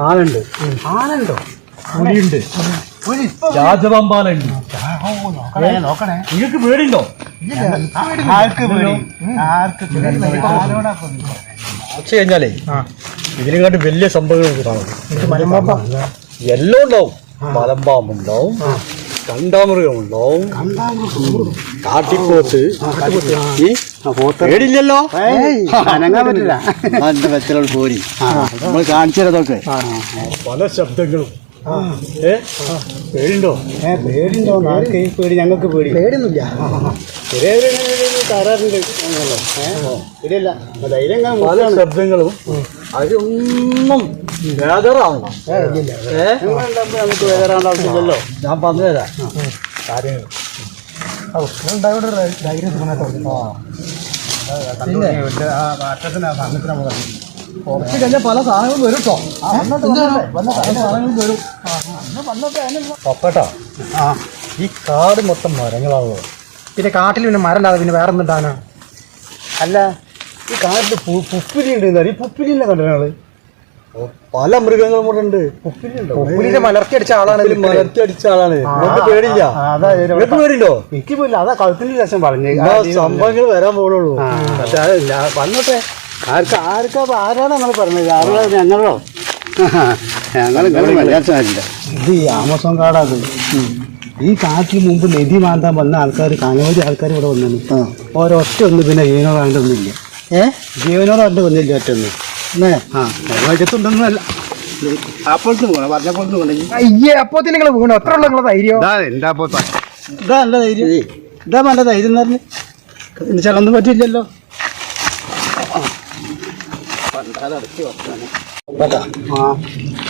ആനുണ്ട്. ആനുണ്ടോ? പുലിയുണ്ട്, രാജവമ്പാലുണ്ട്. നോക്കണേ. നിങ്ങൾക്ക് പേടിയുണ്ടോ? ആർക്ക് പേടി? കുറച്ച് കഴിഞ്ഞാലേ ഇതിനെക്കാട്ട് വലിയ സംഭവങ്ങൾ കാണും. എല്ലാം ഉണ്ടാവും. മലമ്പാമ്പുണ്ടാവും, കണ്ടാമൃഗമുണ്ടാവും, കാട്ടിപ്പോത്ത്. പേടില്ലല്ലോ. പറ്റില്ല. നല്ല വെച്ചലോട് പോരി നമ്മൾ കാണിച്ചതൊക്കെ പല ശബ്ദങ്ങളും. പേടിയുണ്ടോ? പേടിയുണ്ടോ? ആർക്ക് പേടി? ഞങ്ങൾക്ക് പേടി. പേടിയൊന്നുമില്ല. തരാറുണ്ട്. പേടിയല്ല, ധൈര്യം. പല ശബ്ദങ്ങളും അതൊന്നും വേദറാവണം. നമുക്ക് വേദറാവേണ്ട ആവശ്യമില്ലല്ലോ. ഞാൻ പറഞ്ഞുതരാം കാര്യങ്ങൾ. കുറച്ച് കഴിഞ്ഞാൽ പല സാധനങ്ങളും വരും കേട്ടോ. സാധനങ്ങളും വരും. പപ്പേട്ടാ, ഈ കാട് മൊത്തം മരങ്ങളാണല്ലോ. പിന്നെ കാട്ടിൽ പിന്നെ മരല്ലാതെ പിന്നെ വേറെ ഒന്നുണ്ടാകാനാ? അല്ല, ഈ കാട്ടിൽ പുപ്പിലി ഉണ്ട്. ഈ പുപ്പിലിനെ കണ്ടോ ഞങ്ങള്? പല മൃഗങ്ങളും കൂടെ ഉണ്ട്. പുപ്പിലിനെ മലർത്തി അടിച്ച ആളാണ്. മലർത്തി അടിച്ച ആളാണ്. നിങ്ങൾക്ക് പേടില്ല? നിങ്ങൾക്ക് പേടിയുണ്ടോ? എനിക്ക് പോയില്ല. അതാ കളത്തിന്റെ ശേഷം പറഞ്ഞു സംഭവങ്ങൾ വരാൻ പോകുള്ളൂ. പക്ഷെ അതില്ല, വന്നോട്ടെ. ആരാണ് നമ്മൾ പറഞ്ഞത്? ആരാ? ഞങ്ങളോ? ഞങ്ങൾ ഇത് ഈ ആമസോൺ കാടാത്. ഈ കാട്ടിൽ മുമ്പ് നദി മാന്താൻ വന്ന ആൾക്കാർ, അനവധി ആൾക്കാർ ഇവിടെ വന്നു. ഒരൊറ്റ ഒന്ന് പിന്നെ ജീവനോട് അതിൻ്റെ ഒന്നുമില്ല. ജീവനോട് അതിൻ്റെ ഒന്നുമില്ല. ഒറ്റ ഒന്ന് വൈകത്തുണ്ടെന്നല്ല. അപ്പോഴത്തെ പോകണം, പറഞ്ഞപ്പോഴത്തെ പോകണമെങ്കിൽ അയ്യേ അപ്പോഴത്തെ നിങ്ങൾ വീണോ? എത്ര ഉള്ള നിങ്ങളെ ധൈര്യം? എന്താ അപ്പോഴത്തെ? ഇതാ നല്ല ധൈര്യം. ഇതാ നല്ല ധൈര്യം എന്ന് പറഞ്ഞ് ചിലൊന്നും പറ്റില്ലല്ലോ.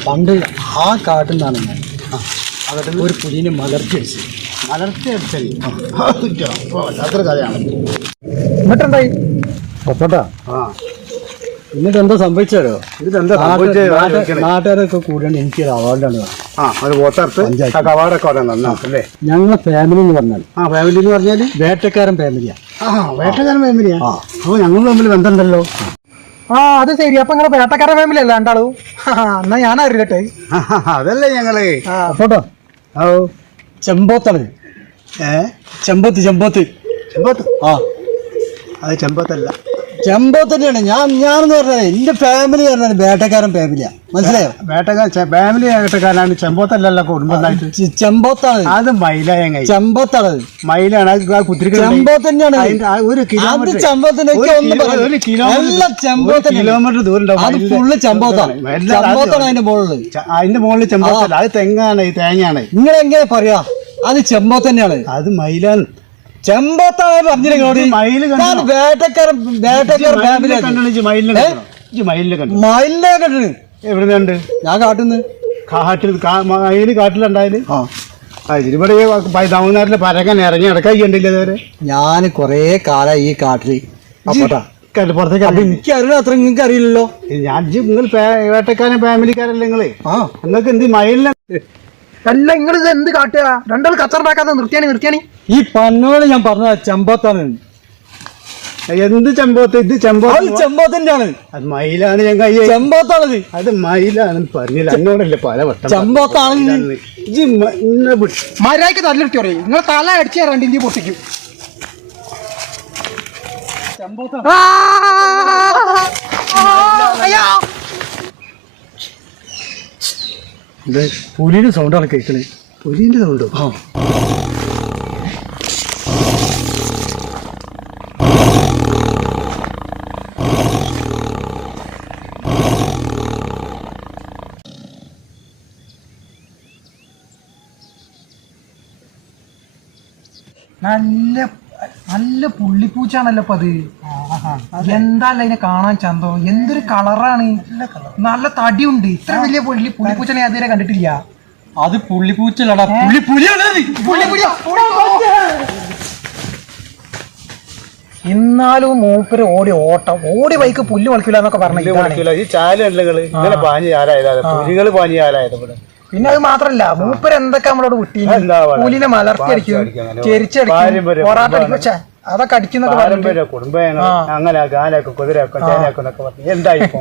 പണ്ട് ആ കാട്ടിൽ നിന്നാണ് ഞാൻ ഒരു പുലിനെ മലർത്തി അടിച്ചത്. അത്ര കഥയാണ്. എന്നിട്ടുണ്ടായി പപ്പട്ടാ. എന്നിട്ട് എന്താ സംഭവിച്ചാലോ? നാട്ടുകാരൊക്കെ കൂടിയാണ് എനിക്കൊരു അവാർഡാണ്. അവാർഡൊക്കെ അല്ലേ? ഞങ്ങളെ ഫാമിലി എന്ന് പറഞ്ഞാൽ ഫാമിലി എന്ന് പറഞ്ഞാൽ വേട്ടക്കാരൻ ഫാമിലിയാ. വേട്ടക്കാരൻ ഫാമിലിയാ? അപ്പോൾ ഞങ്ങൾ തമ്മിൽ ബന്ധമുണ്ടല്ലോ. അത് ശരി. അപ്പൊ നിങ്ങളെ വേട്ടക്കാരൻ ഫാമിലി അല്ല രണ്ടാളും? എന്നാ ഞാൻ അറിയട്ടെ. അതല്ലേ ഞങ്ങള് ഫോട്ടോ ചെമ്പോത്താണ്. ചെമ്പോത്ത് ചെമ്പോത്ത് ചെമ്പോത്ത്. അത് ചെമ്പോത്തല്ല, ചെമ്പോത്ത് തന്നെയാണ്. ഞാനെന്ന് പറഞ്ഞാൽ എന്റെ ഫാമിലി പറഞ്ഞാൽ വേട്ടക്കാരൻ ഫാമിലിയാ. മനസ്സിലായോ? ഫാമിലി വേട്ടക്കാരനാണ്. ചെമ്പോത്തല്ലല്ലോ കുടുംബമായിട്ട്. ചെമ്പോത്താണ്. അത് മയിലായ ചെമ്പോത്താണ്. മയിലാണ്. ചെമ്പോത്ത് തന്നെയാണ്. ഒരു കിലോമീറ്റർ ദൂരം അത് ഫുള്ള് ചെമ്പോത്താണ്. ചെമ്പോത്താണ് അതിന്റെ മുകളിൽ. അതിന്റെ മുകളിൽ ചെമ്പോത്തല്ല, അത് തെങ്ങാണ്, തേങ്ങയാണ്. നിങ്ങൾ എങ്ങനെ പറയാ? അത് ചെമ്പോത്ത് തന്നെയാണ്. അത് മയിലാണ്. ചെമ്പോത്താണ് പറഞ്ഞില്ലേ? വേട്ടക്കാരൻ ഫാമിലി. മയിലിനെ കണ്ടു. എവിടെ കണ്ട്? ഞാൻ കാട്ടുന്നു. മയില് കാട്ടിലുണ്ടായാല് ഇവിടെ തമിഴ്നാട്ടിലെ പരകൻ ഇറങ്ങി നടക്കാണ്ടില്ല ഇതുവരെ. ഞാൻ കൊറേ കാലം ഈ കാട്ടില് പുറത്തേക്ക്. എനിക്കറിയില്ല, അത്ര നിങ്ങൾക്ക് അറിയില്ലല്ലോ. ഞാൻ നിങ്ങൾ വേട്ടക്കാരൻ ഫാമിലിക്കാരല്ലേ നിങ്ങള്? നിങ്ങൾക്ക് എന്ത് മയിലിനെ അല്ല, നിങ്ങൾ ഇത് എന്ത് കാട്ടുക? രണ്ടാൾ കച്ചറുണ്ടാക്കാതെ നിർത്തിയാണി. ഈ പന്നോട് ഞാൻ പറഞ്ഞ ചെമ്പോത്താണ്. എന്ത് ചെമ്പോത്ത്? ഇത് ചെമ്പോത്ത് തന്നെയാണ്. അത് മയിലാണ്. ഞാൻ ചെമ്പോത്താണത്. അത് മയിലാണെന്ന് പറഞ്ഞില്ല എന്നോടല്ലേ പല വട്ടം. ചെമ്പോത്താണ്. മര്യാദക്ക് തല്ലെടുത്തി പറയും. നിങ്ങൾ തല അടിച്ചു തരാണ്ട് ഇന്ത്യ പൊട്ടിക്കും. പുലിയുടെ സൗണ്ടാണ് കേൾക്കണേ. പുലിന്റെ സൗണ്ടോ? നല്ല പുള്ളിപ്പൂച്ചാണല്ലോ ഇപ്പൊ അത്. എന്താല്ല അതിനെ കാണാൻ ചന്തം. എന്തൊരു കളറാണ്. നല്ല തടിയുണ്ട്. ഇത്ര വലിയ പുള്ളിപ്പൂച്ചനെ ഞാൻ അതുവരെ കണ്ടിട്ടില്ല. അത് പുള്ളിപ്പൂച്ചല്ലടാ, പുലിയാണ്. എന്നാലും മൂപ്പര് ഓടി ബൈക്ക് പുല്ല് വളക്കില്ല എന്നൊക്കെ പറഞ്ഞു. ഈ ചാലുകള് ഇങ്ങനെ പാഞ്ഞ് ചാലായത്, പുലികള് പാഞ്ഞ് ചാലായത്. പിന്നെ അത് മാത്രല്ല, മൂപ്പര് എന്തൊക്കെ നമ്മളോട് വിട്ടി. പുലിനെ മലർത്തി അടിക്കും, ചെരിച്ചടിക്കും, പൊറാട്ട അടിക്കും. അതൊക്കെ അടിക്കുന്നൊക്കെ കുടുംബം അങ്ങനെ ഗാനൊക്കെ കുതിരയൊക്കെ ചേനൊക്കെ എന്നൊക്കെ പറഞ്ഞു. എന്തായിപ്പോ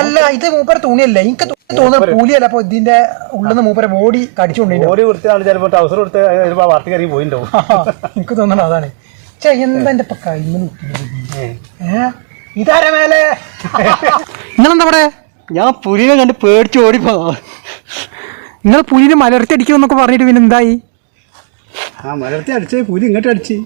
അല്ല ഇത് മൂപ്പര തുണിയല്ല എനിക്ക് തോന്നുന്നത് പുലിയല്ല. അപ്പൊ ഇതിന്റെ ഉള്ളിൽ നിന്ന് മൂപ്പര ബോഡി കടിച്ചുകൊണ്ടിരുന്നു. ബോഡി കൊടുത്താണ് ചിലപ്പോൾ ടൗസർ കൊടുത്ത് വാർത്ത കയറി പോയിണ്ടാവും. എനിക്ക് തോന്നണം അതാണ്. ചേ എന്താ എന്റെ കൈമ ഇതാരാ മേലെ? നിങ്ങളെന്താ ഇവിടെ? ഞാൻ പുലിനെ കണ്ട് പേടിച്ച് ഓടിപ്പോ. നിങ്ങൾ പുലിനെ മലർത്തി അടിക്കുമെന്നൊക്കെ പറഞ്ഞിട്ട് പിന്നെ എന്തായി? ആ മലർത്തി അടിച്ചേ പുലി ഇങ്ങോട്ട് അടിച്ച്.